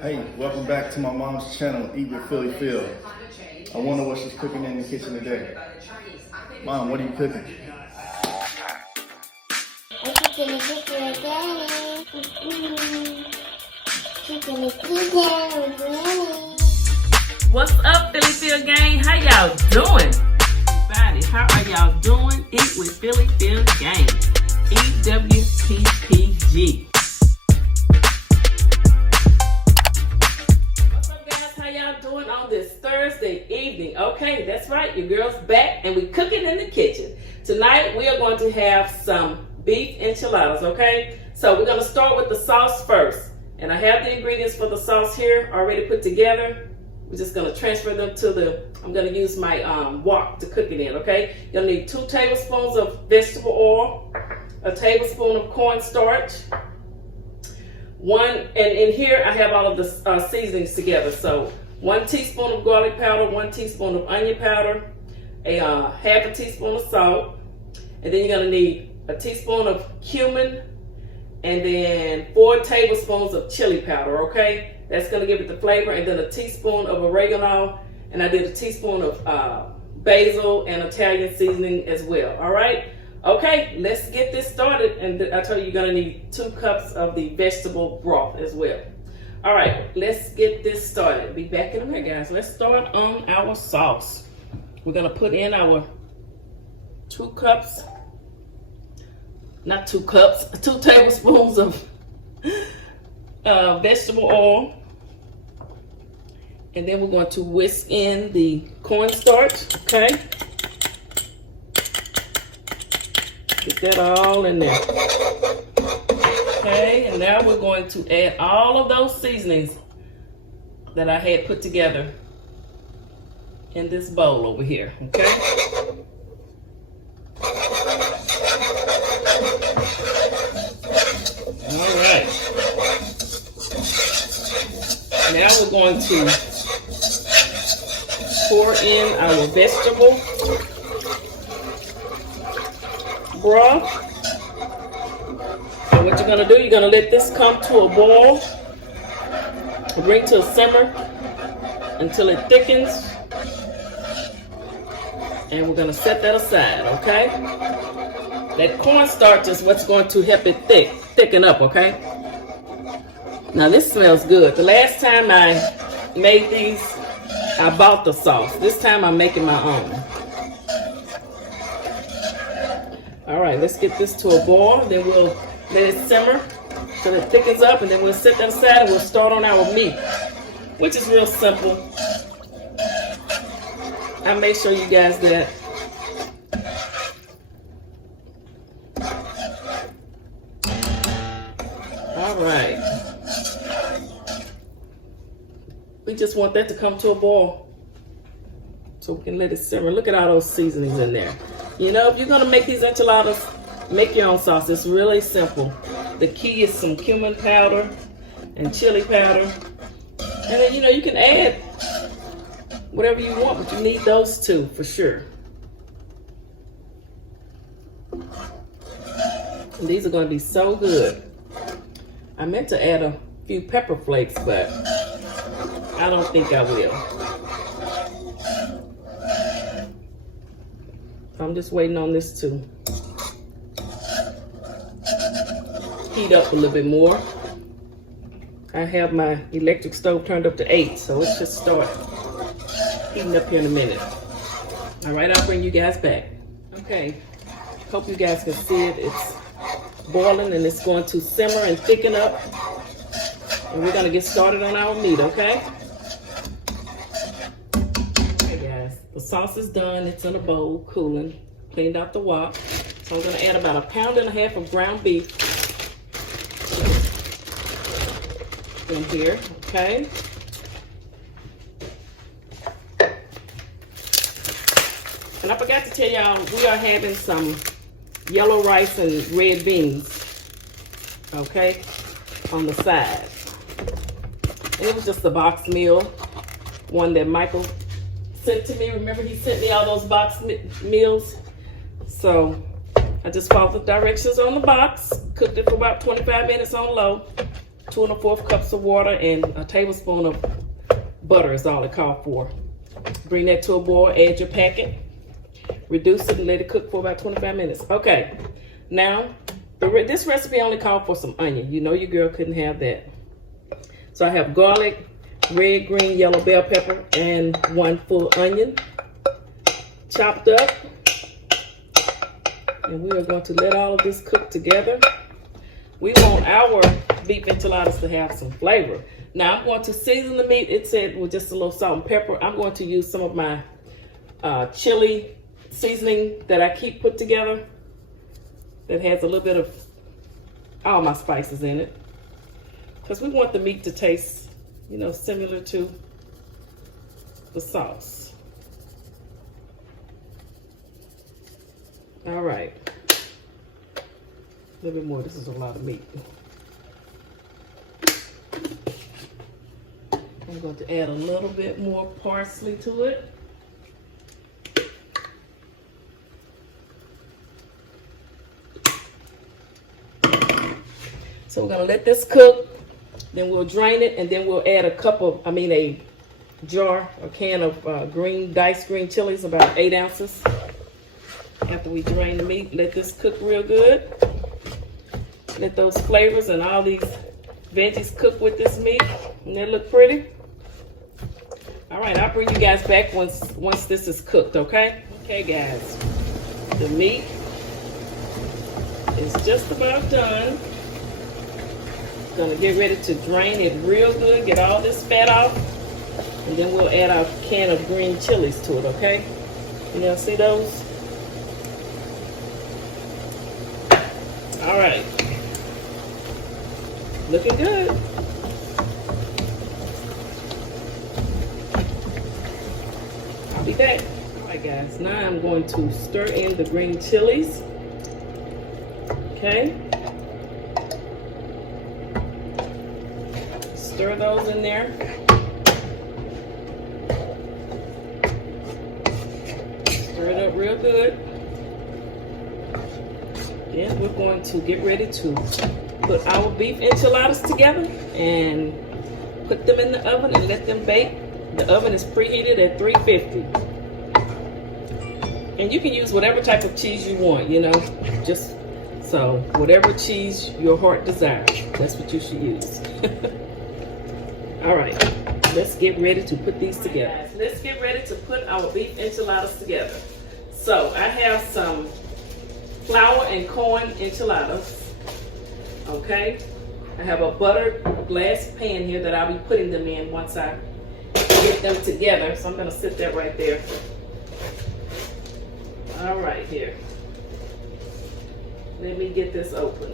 Hey, welcome back to my mom's channel, Eatwithphyllyphyl. I wonder what she's cooking in the kitchen today. Mom, what are you cooking? I'm cooking a chicken again. Cooking a pizza with Granny. What's up, Phillyphyl gang? How y'all doing? Everybody, how are y'all doing? Eat with Phillyphyl gang. EWPPG. What's up, guys? How y'all doing on this Thursday evening? Okay, that's right. Your girl's back and we cooking in the kitchen. Tonight, we are going to have some beef enchiladas, okay? So we're going to start with the sauce first. And I have the ingredients for the sauce here already put together. We're just gonna transfer them to I'm gonna use my wok to cook it in, okay? You'll need 2 tablespoons of vegetable oil, a tablespoon of cornstarch, and in here I have all of the seasonings together. So 1 teaspoon of garlic powder, 1 teaspoon of onion powder, half a teaspoon of salt, and then you're gonna need a teaspoon of cumin, and then 4 tablespoons of chili powder, okay? That's gonna give it the flavor, and then a teaspoon of oregano, and I did a teaspoon of basil and Italian seasoning as well, all right? Okay, let's get this started, and I told you you're gonna need 2 cups of the vegetable broth as well. All right, let's get this started. Be back in a minute, guys. Let's start on our sauce. We're gonna put in our 2 cups, not 2 cups, 2 tablespoons of vegetable oil. And then we're going to whisk in the cornstarch, okay? Get that all in there. Okay, and now we're going to add all of those seasonings that I had put together in this bowl over here, okay? All right. Now we're going to pour in our vegetable broth. So what you're going to do, you're going to let this come to a boil, bring to a simmer until it thickens, and we're going to set that aside, okay? That cornstarch is what's going to help it thicken up, okay? Now this smells good. The last time I made these, I bought the sauce. This time I'm making my own. All right, let's get this to a boil. Then we'll let it simmer till it thickens up, and then we'll set that aside and we'll start on our meat, which is real simple. I'll make sure you guys that. All right. We just want that to come to a boil so we can let it simmer. Look at all those seasonings in there. You know, if you're gonna make these enchiladas, make your own sauce. It's really simple. The key is some cumin powder and chili powder. And then, you know, you can add whatever you want, but you need those 2 for sure. And these are gonna be so good. I meant to add a few pepper flakes, but I don't think I will. I'm just waiting on this to heat up a little bit more. I have my electric stove turned up to 8, so it should start heating up here in a minute. All right, I'll bring you guys back. Okay, hope you guys can see it. It's boiling and it's going to simmer and thicken up. And we're gonna get started on our meat, okay? The sauce is done. It's in a bowl, cooling. Cleaned out the wok. So I'm going to add about 1.5 pounds of ground beef in here, okay? And I forgot to tell y'all, we are having some yellow rice and red beans, okay, on the side. It was just a box meal, one that Michael sent to me. Remember, he sent me all those box meals. So I just followed the directions on the box, cooked it for about 25 minutes on low, 2 1/4 cups of water, and a tablespoon of butter is all it called for. Bring that to a boil, add your packet, reduce it, and let it cook for about 25 minutes. Okay, now this recipe only called for some onion. You know your girl couldn't have that. So I have garlic, red, green, yellow bell pepper, and 1 full onion chopped up. And we are going to let all of this cook together. We want our beef enchiladas to have some flavor. Now I'm going to season the meat. It said with just a little salt and pepper. I'm going to use some of my chili seasoning that I keep put together that has a little bit of all my spices in it. Because we want the meat to taste, you know, similar to the sauce. All right. A little bit more. This is a lot of meat. I'm going to add a little bit more parsley to it. So we're going to let this cook. Then we'll drain it, and then we'll add a jar or can of diced green chilies, about 8 ounces. After we drain the meat, let this cook real good. Let those flavors and all these veggies cook with this meat, and they look pretty. All right, I'll bring you guys back once this is cooked, okay? Okay, guys, the meat is just about done. Gonna get ready to drain it real good, get all this fat off, and then we'll add our can of green chilies to it, okay? You know, see those? All right, looking good. I'll be back. All right, guys, now I'm going to stir in the green chilies, okay? Stir those in there. Stir it up real good. Then we're going to get ready to put our beef enchiladas together and put them in the oven and let them bake. The oven is preheated at 350. And you can use whatever type of cheese you want, you know, just so whatever cheese your heart desires, that's what you should use. All right, let's get ready to put these together. Right, guys, let's get ready to put our beef enchiladas together. So I have some flour and corn enchiladas, okay? I have a buttered glass pan here that I'll be putting them in once I get them together. So I'm gonna sit that right there. All right, here. Let me get this open.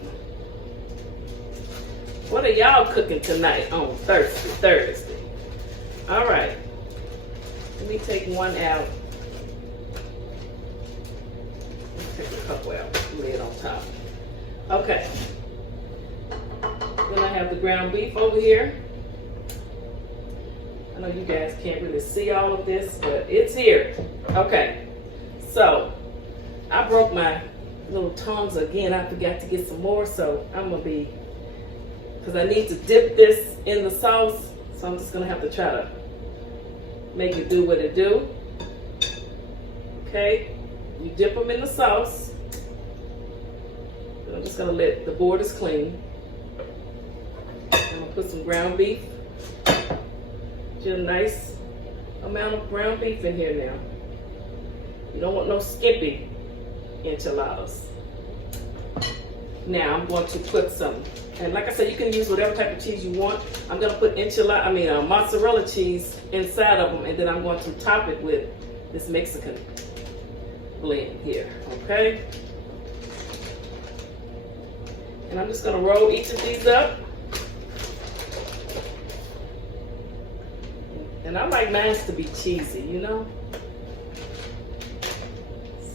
What are y'all cooking tonight on Thursday? All right. Let me take one out. Take a couple out, lay it on top. Okay. Then I have the ground beef over here. I know you guys can't really see all of this, but it's here. Okay. So, I broke my little tongs again. I forgot to get some more, so I'm gonna be, because I need to dip this in the sauce, so I'm just gonna have to try to make it do what it do. Okay, you dip them in the sauce. I'm just gonna let the borders clean. I'm gonna put some ground beef. Just a nice amount of ground beef in here now. You don't want no skimpy enchiladas. Now I'm going to put some, and like I said, you can use whatever type of cheese you want. I'm going to put mozzarella cheese inside of them, and then I'm going to top it with this Mexican blend here, okay? And I'm just going to roll each of these up. And I like mine to be cheesy, you know?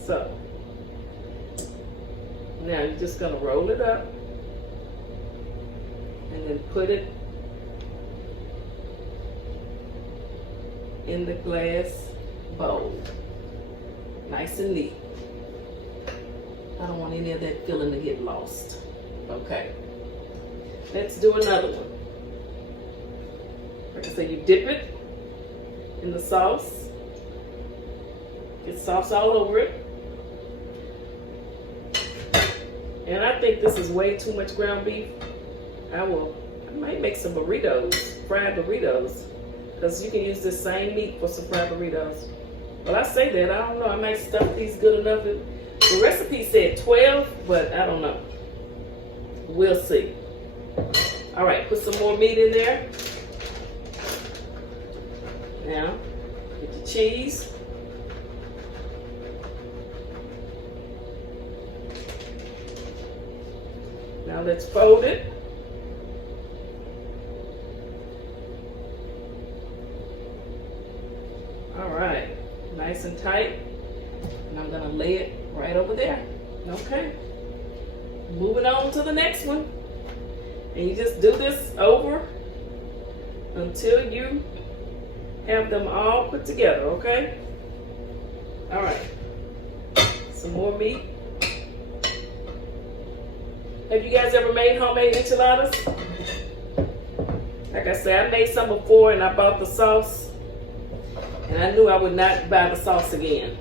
So, now you're just going to roll it up and then put it in the glass bowl. Nice and neat. I don't want any of that filling to get lost. Okay. Let's do another one. Like I said, you dip it in the sauce. Get sauce all over it. And I think this is way too much ground beef. I might make some burritos, fried burritos. Because you can use the same meat for some fried burritos. Well, I say that, I don't know, I might stuff these good enough. The recipe said 12, but I don't know. We'll see. All right, put some more meat in there. Now, get your cheese. Now let's fold it. All right, nice and tight. And I'm gonna lay it right over there. Okay. Moving on to the next one. And you just do this over until you have them all put together, okay? All right. Some more meat. Have you guys ever made homemade enchiladas? Like I said, I made some before and I bought the sauce. And I knew I would not buy the sauce again.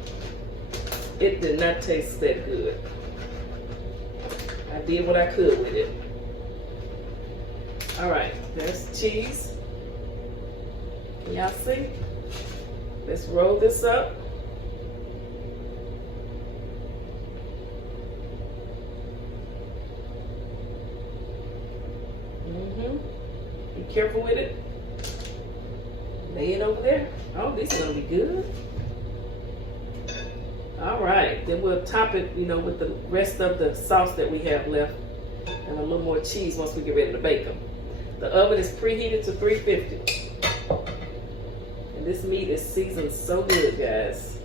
It did not taste that good. I did what I could with it. All right, there's cheese. Can y'all see? Let's roll this up. Be careful with it. Lay it over there. Oh, these are gonna be good. All right, then we'll top it, with the rest of the sauce that we have left and a little more cheese once we get ready to bake them. The oven is preheated to 350. And this meat is seasoned so good, guys.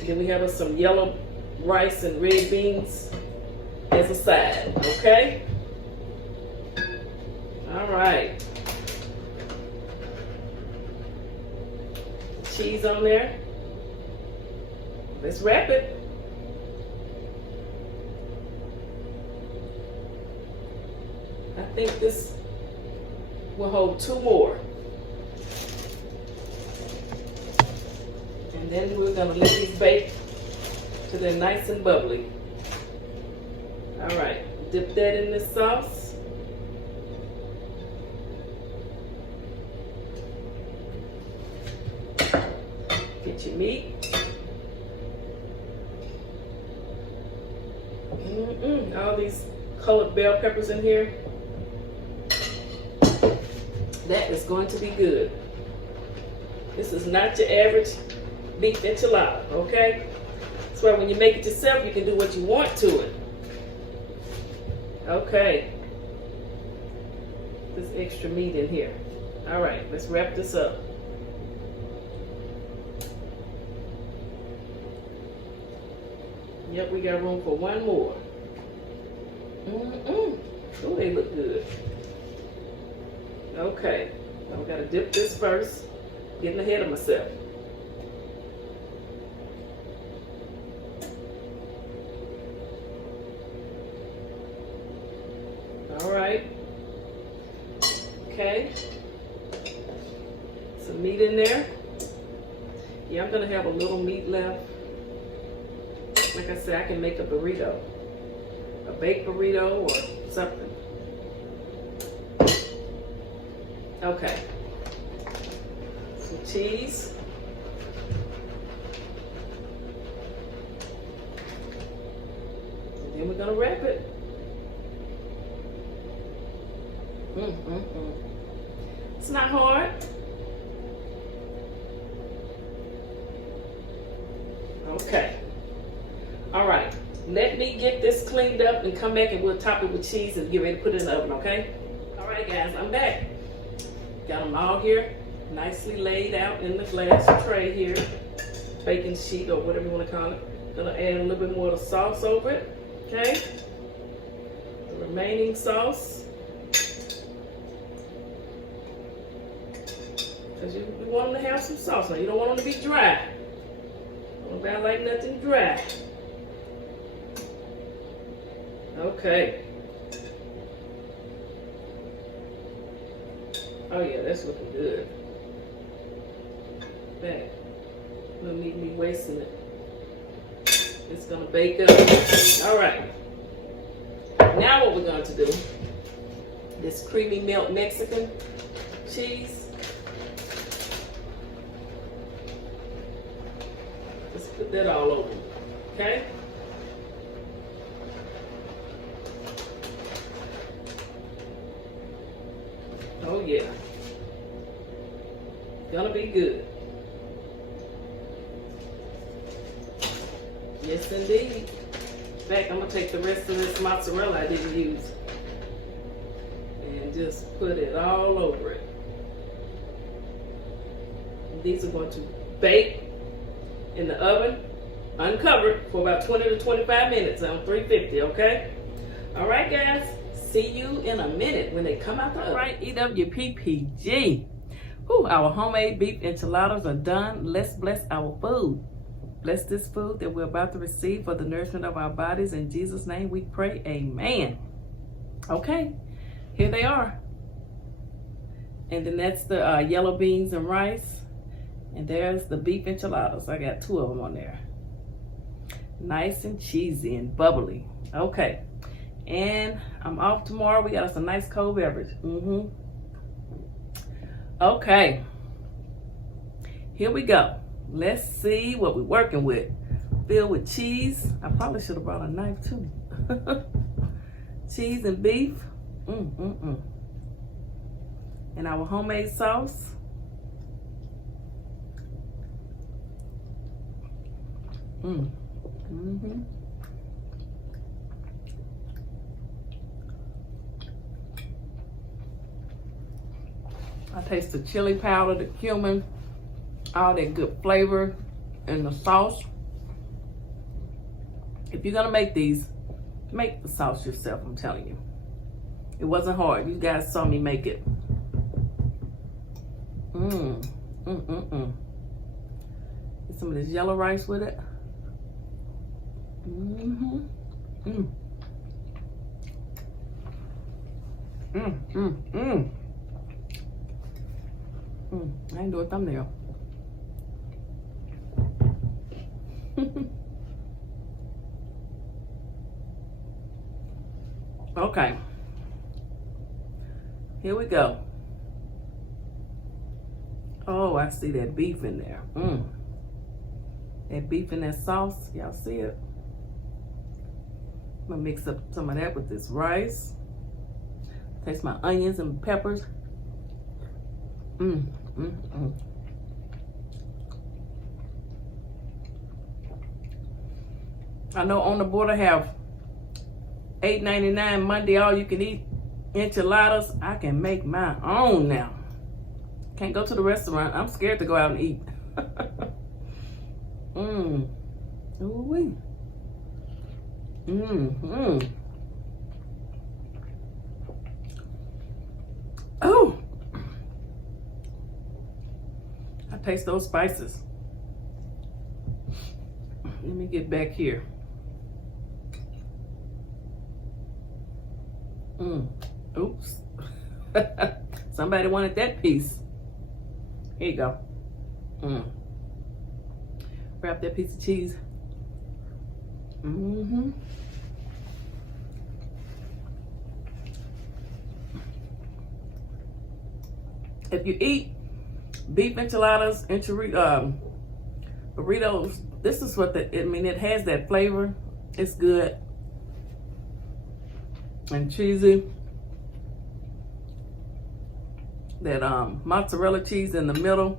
And then we have some yellow rice and red beans as a side, okay? All right. Cheese on there. Let's wrap it. I think this will hold 2 more. And then we're gonna let these bake till they're nice and bubbly. All right, dip that in this sauce. Get your meat. All these colored bell peppers in here. That is going to be good. This is not your average beef enchilada, okay? That's why when you make it yourself, you can do what you want to it. Okay. This extra meat in here. All right, let's wrap this up. Yep, we got room for 1 more. Oh, they look good. Okay, now we gotta dip this first. Getting ahead of myself. All right. Okay. Some meat in there. Yeah, I'm gonna have a little meat left. Like I said, I can make a burrito. A baked burrito or something. Okay. Some cheese. And then we're gonna wrap it. It's not hard. Okay. All right. Let me get this cleaned up and come back and we'll top it with cheese and get ready to put it in the oven, okay? All right, guys, I'm back. Got them all here, nicely laid out in the glass tray here. Baking sheet or whatever you want to call it. Gonna add a little bit more of the sauce over it, okay? The remaining sauce. Because you want them to have some sauce now. You don't want them to be dry. Don't like nothing dry. Okay. Oh yeah, that's looking good. That don't need me wasting it. It's gonna bake up. All right. Now what we're going to do, this creamy milk Mexican cheese. Let's put that all over, okay? Oh yeah. Gonna be good. Yes indeed. In fact, I'm gonna take the rest of this mozzarella I didn't use and just put it all over it. And these are going to bake in the oven, uncovered, for about 20 to 25 minutes on 350, okay? All right, guys. See you in a minute when they come out the oven. All right, EWPPG. Whew, our homemade beef enchiladas are done. Let's bless our food. Bless this food that we're about to receive for the nourishment of our bodies. In Jesus' name we pray, amen. Okay, here they are. And then that's the yellow beans and rice. And there's the beef enchiladas. I got 2 of them on there. Nice and cheesy and bubbly. Okay, and I'm off tomorrow. We got us a nice cold beverage. Okay, here we go. Let's see what we're working with. Filled with cheese. I probably should have brought a knife too. Cheese and beef. And our homemade sauce. I taste the chili powder, the cumin, all that good flavor in the sauce. If you're gonna make these, make the sauce yourself, I'm telling you. It wasn't hard. You guys saw me make it. Get some of this yellow rice with it. I ain't do a thumbnail. Okay, here we go. Oh, I see that beef in there. That beef in that sauce, y'all see it? I'm gonna mix up some of that with this rice. Taste my onions and peppers. I know On the Border have $8.99 Monday all you can eat enchiladas. I can make my own now. Can't go to the restaurant. I'm scared to go out and eat. Ooh-wee. Oh, I taste those spices. Let me get back here. Oops. Somebody wanted that piece. Here you go. Wrap that piece of cheese. If you eat beef enchiladas, burritos, this is what it has that flavor. It's good and cheesy. That mozzarella cheese in the middle.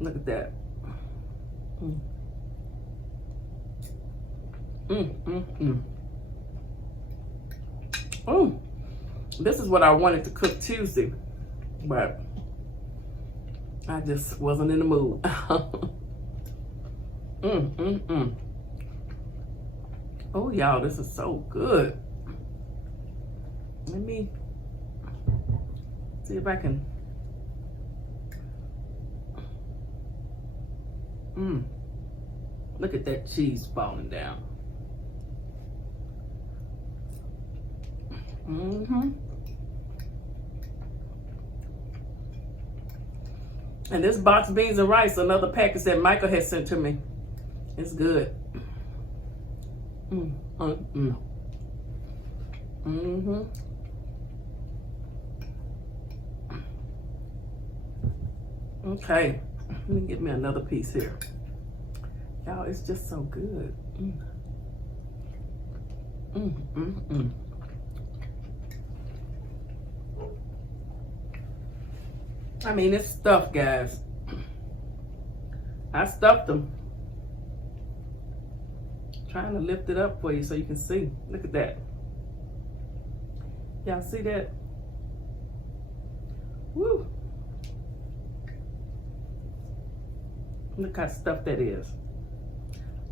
Look at that. Oh, this is what I wanted to cook Tuesday, but I just wasn't in the mood. Oh, y'all, this is so good. Let me see if I can. Look at that cheese falling down. And this box beans and rice, another package that Michael has sent to me. It's good. Okay, let me get me another piece here. Y'all, it's just so good. I mean, it's stuffed, guys. I stuffed them. Trying to lift it up for you so you can see. Look at that. Y'all see that? Woo! Look how stuffed that is.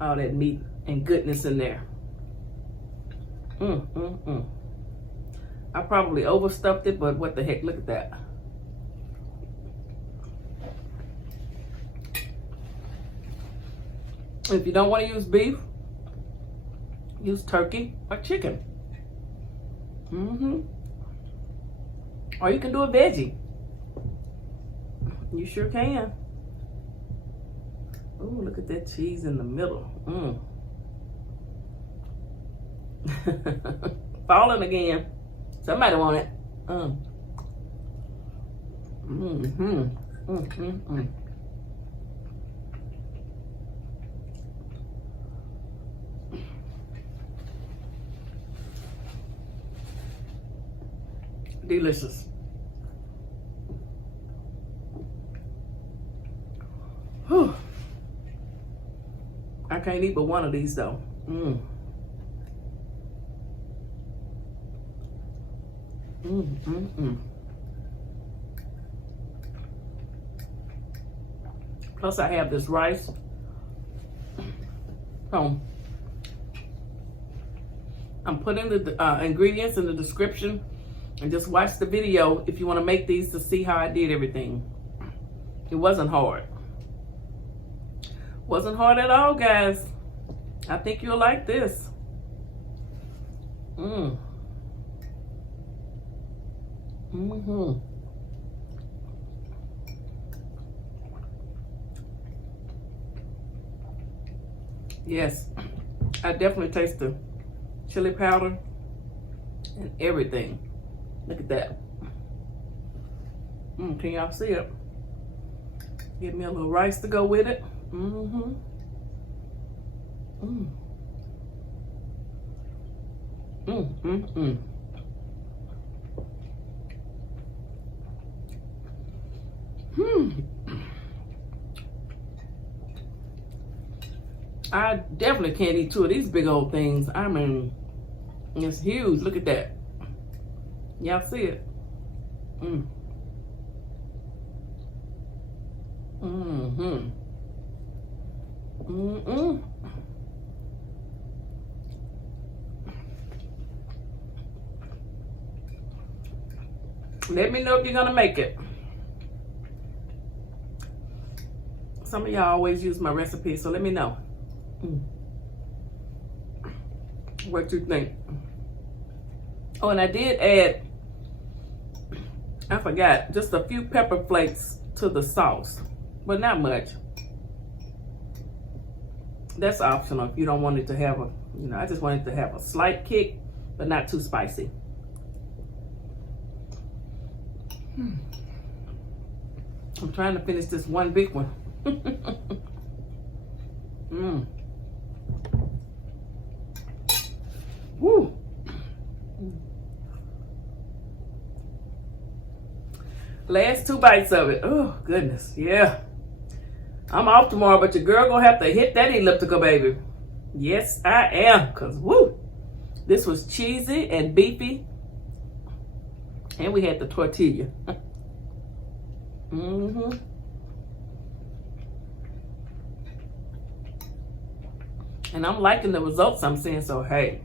All that meat and goodness in there. I probably overstuffed it, but what the heck, look at that. If you don't want to use beef, use turkey or chicken. Or you can do a veggie. You sure can. Ooh, look at that cheese in the middle. Falling again. Somebody want it. Delicious. Whew. I can't eat but one of these though. Plus I have this rice. I'm putting the ingredients in the description, and just watch the video if you want to make these to see how I did everything. It wasn't hard. Wasn't hard at all, guys. I think you'll like this. Yes, I definitely taste the chili powder and everything. Look at that. Can y'all see it? Give me a little rice to go with it. I definitely can't eat two of these big old things. I mean, it's huge. Look at that. Y'all see it? Let me know if you're gonna make it. Some of y'all always use my recipes, so let me know what you think. Oh, and I did add, I forgot, just a few pepper flakes to the sauce, but not much. That's optional if you don't want it to have a, I just want it to have a slight kick, but not too spicy. I'm trying to finish this one big one. Woo. Last 2 bites of it. Oh, goodness. Yeah. I'm off tomorrow, but your girl gonna have to hit that elliptical, baby. Yes, I am. Because, woo, this was cheesy and beefy. And we had the tortilla. And I'm liking the results I'm seeing, so hey.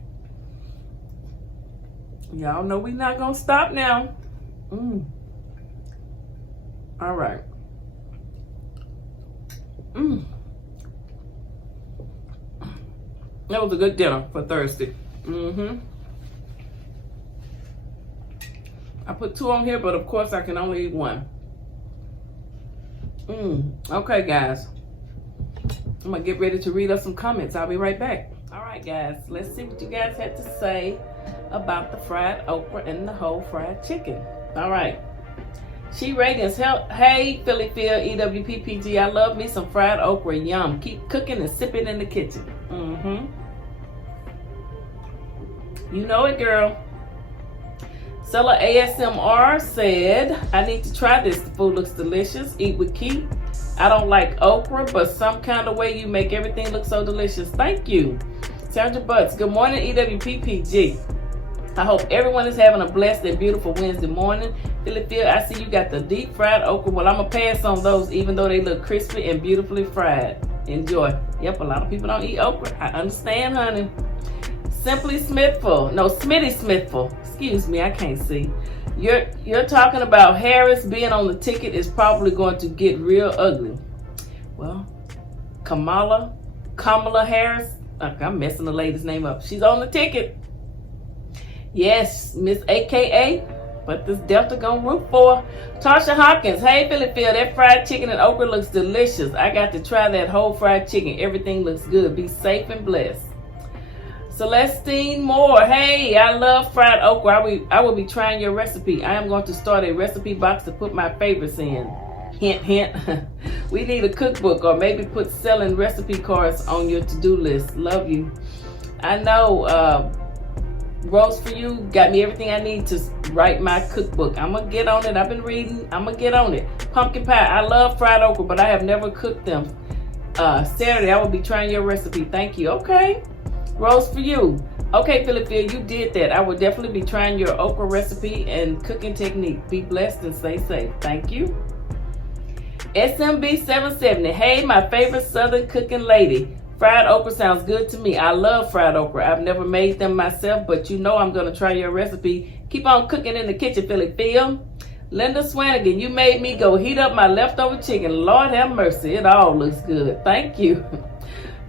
Y'all know we're not gonna stop now. All right. That was a good dinner for Thursday. I put 2 on here, but of course I can only eat 1. Okay, guys. I'm gonna get ready to read up some comments. I'll be right back. All right, guys. Let's see what you guys had to say about the fried okra and the whole fried chicken. All right. She Radiance, hey, Phillyphyll, EWPPG. I love me some fried okra. Yum. Keep cooking and sipping in the kitchen. You know it, girl. Seller ASMR said, I need to try this. The food looks delicious. Eat with Keith. I don't like okra, but some kind of way you make everything look so delicious. Thank you. Sandra Butts, good morning, EWPPG. I hope everyone is having a blessed and beautiful Wednesday morning. Phillyphyll, I see you got the deep fried okra. Well, I'm going to pass on those even though they look crispy and beautifully fried. Enjoy. Yep, a lot of people don't eat okra. I understand, honey. Simply Smithful. No, Smitty Smithful. Excuse me, I can't see. You're talking about Harris being on the ticket is probably going to get real ugly. Well, Kamala Harris. Okay, I'm messing the lady's name up. She's on the ticket. Yes, Miss AKA. But this Delta gonna root for her. Tasha Hopkins. Hey, Phillyphyll, that fried chicken and okra looks delicious. I got to try that whole fried chicken. Everything looks good. Be safe and blessed. Celestine Moore, hey, I love fried okra. I will be trying your recipe. I am going to start a recipe box to put my favorites in. Hint, hint. We need a cookbook or maybe put selling recipe cards on your to-do list. Love you. I know, Rose for You got me everything I need to write my cookbook. I'm going to get on it. I've been reading. I'm going to get on it. Pumpkin pie. I love fried okra, but I have never cooked them. Saturday, I will be trying your recipe. Thank you. Okay. Rose for You. Okay, Phillyphyll, you did that. I will definitely be trying your okra recipe and cooking technique. Be blessed and stay safe. Thank you. SMB 770. Hey, my favorite Southern cooking lady. Fried okra sounds good to me. I love fried okra. I've never made them myself, but you know I'm going to try your recipe. Keep on cooking in the kitchen, Phillyphyll. Linda Swanigan, you made me go heat up my leftover chicken. Lord have mercy. It all looks good. Thank you.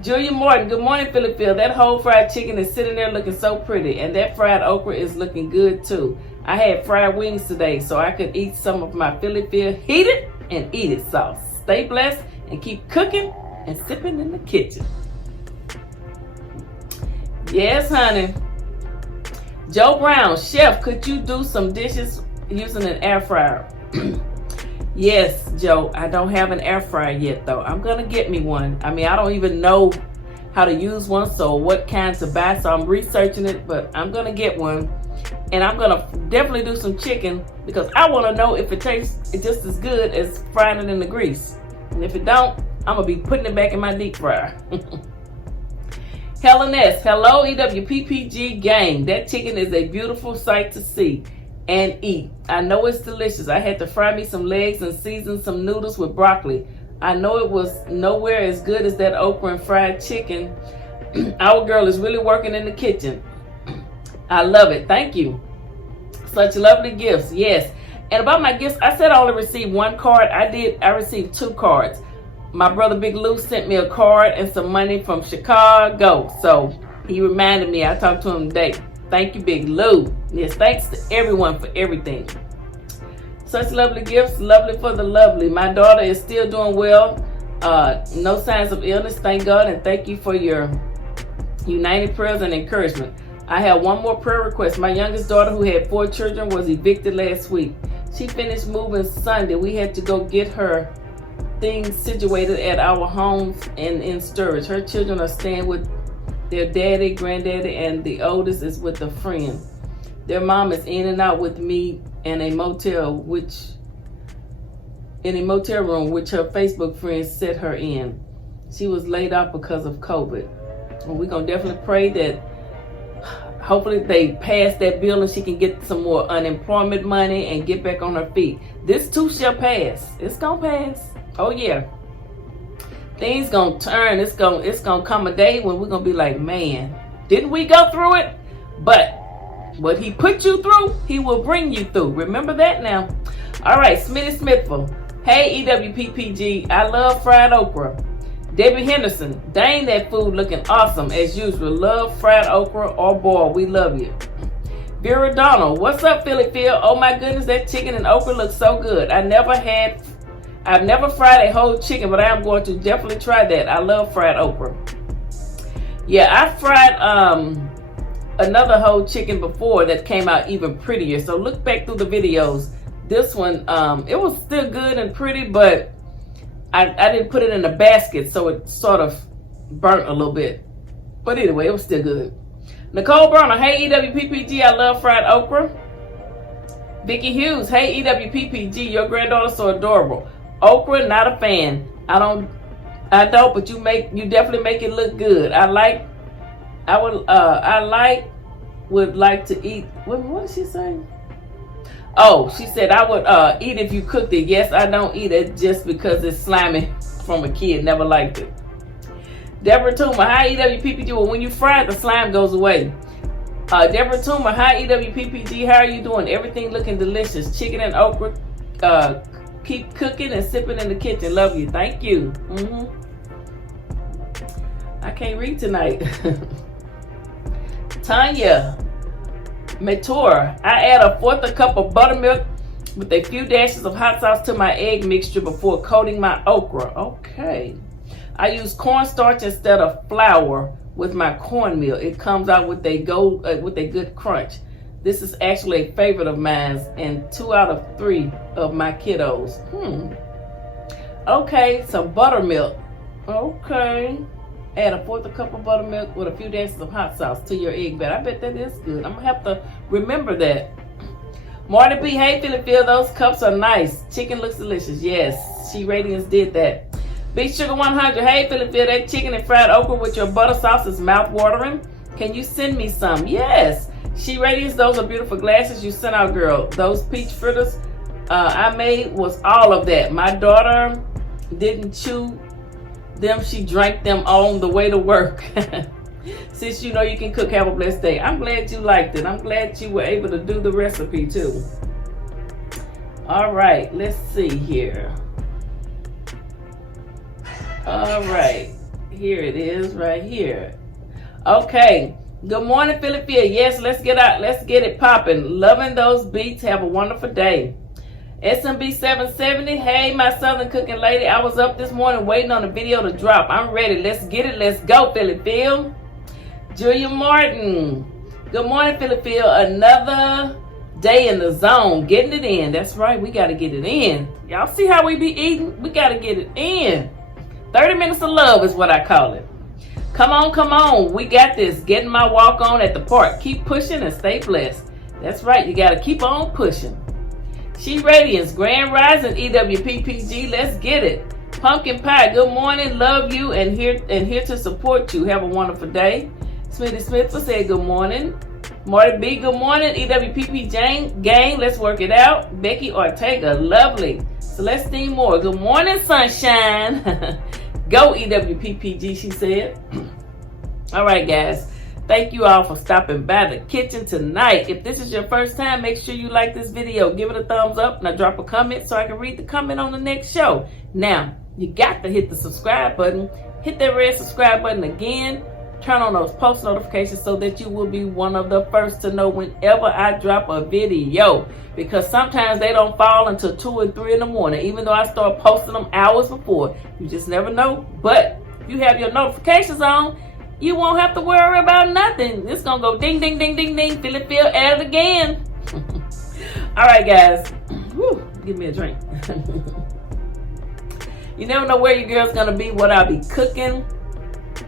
Julia Morton, good morning, Phillyphyll. That whole fried chicken is sitting there looking so pretty, and that fried okra is looking good too. I had fried wings today, so I could eat some of my Phillyphyll heated and eat it sauce. Stay blessed and keep cooking and sipping in the kitchen. Yes, honey. Joe Brown, chef, could you do some dishes using an air fryer? Yes, Joe, I don't have an air fryer yet though. I'm gonna get me one. I mean, I don't even know how to use one, so what kind to buy, so I'm researching it, but I'm gonna get one. And I'm gonna definitely do some chicken because I wanna know if it tastes just as good as frying it in the grease. And if it don't, I'm gonna be putting it back in my deep fryer. Helen S. Hello, EWPPG gang. That chicken is a beautiful sight to see and eat. I know it's delicious. I had to fry me some legs and season some noodles with broccoli. I know it was nowhere as good as that okra and fried chicken. Our girl is really working in the kitchen. I love it. Thank you. Such lovely gifts. Yes. And about my gifts, I said I only received one card. I received 2 cards. My brother Big Lou sent me a card and some money from Chicago. So he reminded me. I talked to him today. Thank you, Big Lou. Yes, thanks to everyone for everything. Such lovely gifts, lovely for the lovely. My daughter is still doing well. No signs of illness, thank God, and thank you for your united prayers and encouragement. I have one more prayer request. My youngest daughter, who had 4 children, was evicted last week. She finished moving Sunday. We had to go get her things situated at our homes and in storage. Her children are staying with their daddy, granddaddy, and the oldest is with a friend. Their mom is in and out with me in a motel room, which her Facebook friends set her in. She was laid off because of COVID. And we're going to definitely pray that hopefully they pass that bill and she can get some more unemployment money and get back on her feet. This too shall pass. It's going to pass. Oh, yeah. Things gonna turn. It's gonna come a day when we're gonna be like, man, didn't we go through it? But what he put you through, he will bring you through. Remember that now. All right, Smitty Smithful. Hey, EWPPG, I love fried okra. Debbie Henderson, dang, that food looking awesome as usual. Love fried okra or boiled. We love you. Vera Donald, what's up, Phillyphyll? Oh my goodness, that chicken and okra looks so good. I never had I've never fried a whole chicken, but I am going to definitely try that. I love fried okra. Yeah, I fried another whole chicken before that came out even prettier. So look back through the videos. This one, it was still good and pretty, but I didn't put it in a basket, so it sort of burnt a little bit. But anyway, it was still good. Nicole Burner, hey EWPPG, I love fried okra. Vicky Hughes, hey EWPPG, your granddaughter's so adorable. Okra, not a fan. I don't, but you definitely make it look good. Would like to eat. What did she say? Oh, she said I would eat if you cooked it. Yes, I don't eat it just because it's slimy from a kid. Never liked it. Deborah Toomer, hi EWPPG. Well, when you fry it, the slime goes away. Deborah Toomer, hi EWPPG. How are you doing? Everything looking delicious. Chicken and okra. Keep cooking and sipping in the kitchen. Love you. Thank you. I can't read tonight. Tanya Mature, I add 1/4 cup of buttermilk with a few dashes of hot sauce to my egg mixture before coating my okra. Okay. I use cornstarch instead of flour with my cornmeal. It comes out with a good crunch. This is actually a favorite of mine and 2 out of 3 of my kiddos. Okay, some buttermilk. Okay. Add 1/4 cup of buttermilk with a few dashes of hot sauce to your egg batter. I bet that is good. I'm gonna have to remember that. Marty B, hey Philly, those cups are nice. Chicken looks delicious. Yes, She Radiance did that. Beef Sugar 100, hey Philly, that chicken and fried okra with your butter sauce is mouth-watering. Can you send me some? Yes. She Radiance, those are beautiful glasses you sent out, girl. Those peach fritters I made was all of that. My daughter didn't chew them, she drank them on the way to work. Since you know you can cook, have a blessed day. I'm glad you liked it. I'm glad you were able to do the recipe too. All right, let's see here. All right, here it is right here. Okay, good morning Philadelphia. Yes, let's get it popping. Loving those beats. Have a wonderful day. SMB 770, hey my southern cooking lady, I was up this morning waiting on the video to drop. I'm ready. Let's get it. Let's go, Philly. Julia Martin, good morning, Philly. Another day in the zone, getting it in. That's right, we got to get it in. Y'all see how we be eating? We got to get it in. 30 minutes of love is what I call it. Come on. We got this. Getting my walk on at the park. Keep pushing and stay blessed. That's right, you got to keep on pushing. She Radiance, Grand Rising, EWPPG, let's get it. Pumpkin Pie, good morning, love you, and here to support you. Have a wonderful day. Smitty Smith will say good morning. Marty B, good morning. EWPP gang, let's work it out. Becky Ortega, lovely. Celestine Moore, good morning, sunshine. Go EWPPG, she said. All right, guys. Thank you all for stopping by the kitchen tonight. If this is your first time, make sure you like this video. Give it a thumbs up. Now drop a comment so I can read the comment on the next show. Now, you got to hit the subscribe button. Hit that red subscribe button again. Turn on those post notifications so that you will be one of the first to know whenever I drop a video. Because sometimes they don't fall until 2 and 3 in the morning. Even though I start posting them hours before. You just never know. But if you have your notifications on, you won't have to worry about nothing. It's going to go ding, ding, ding, ding, ding. Philly at it again. All right, guys. Whew, give me a drink. You never know where your girl's going to be, what I'll be cooking,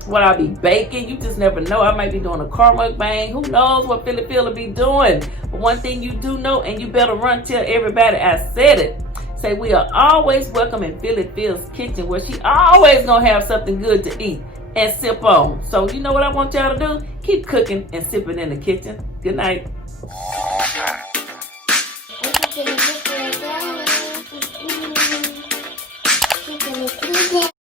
what I'll be baking. You just never know. I might be doing a car mukbang. Who knows what Philly will be doing. But one thing you do know, and you better run tell everybody I said it. Say we are always welcome in Philly Phil's kitchen, where she always going to have something good to eat and sip on. So you know what I want y'all to do? Keep cooking and sipping in the kitchen. Good night.